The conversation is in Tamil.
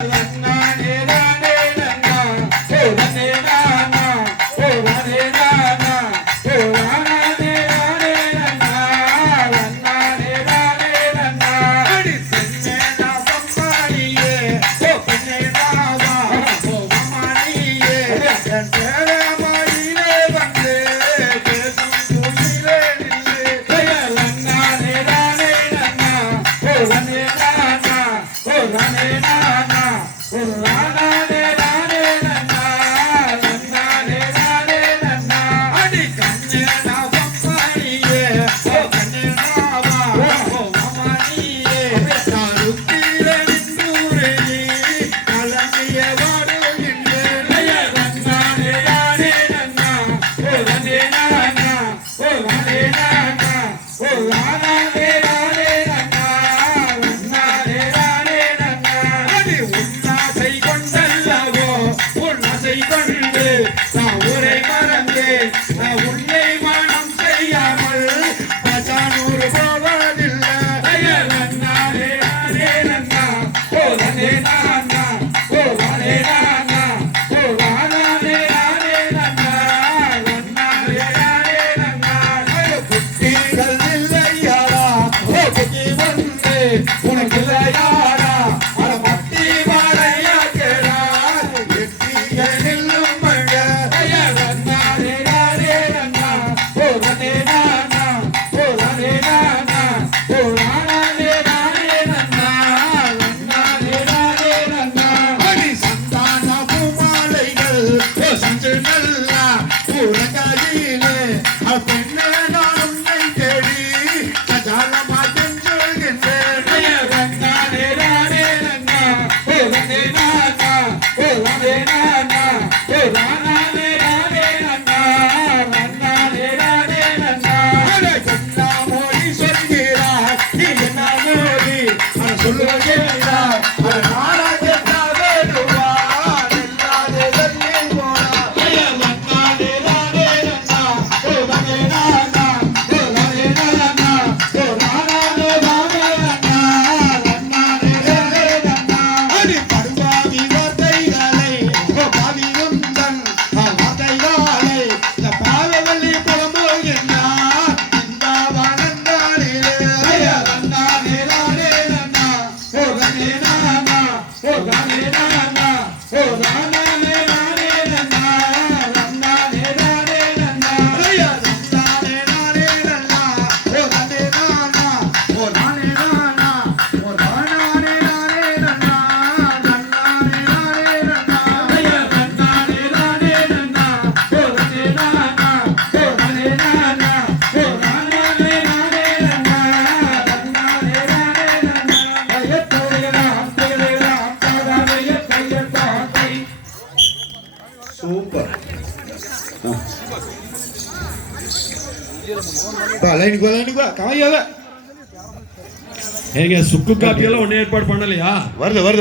Nana, nana, nana. உன்னை மனம் செய்யாமல் பசானூர் போவதில்லை உனக்கு I've been ஓ தானே தானா ஓ தானே சூப்பர் లైన్కి పో లైన్కి పో కమయ్యాల ఏగా సుక్కు కాపీలో ఉన్న ఏర్పాటు పండలేయా వరద వరద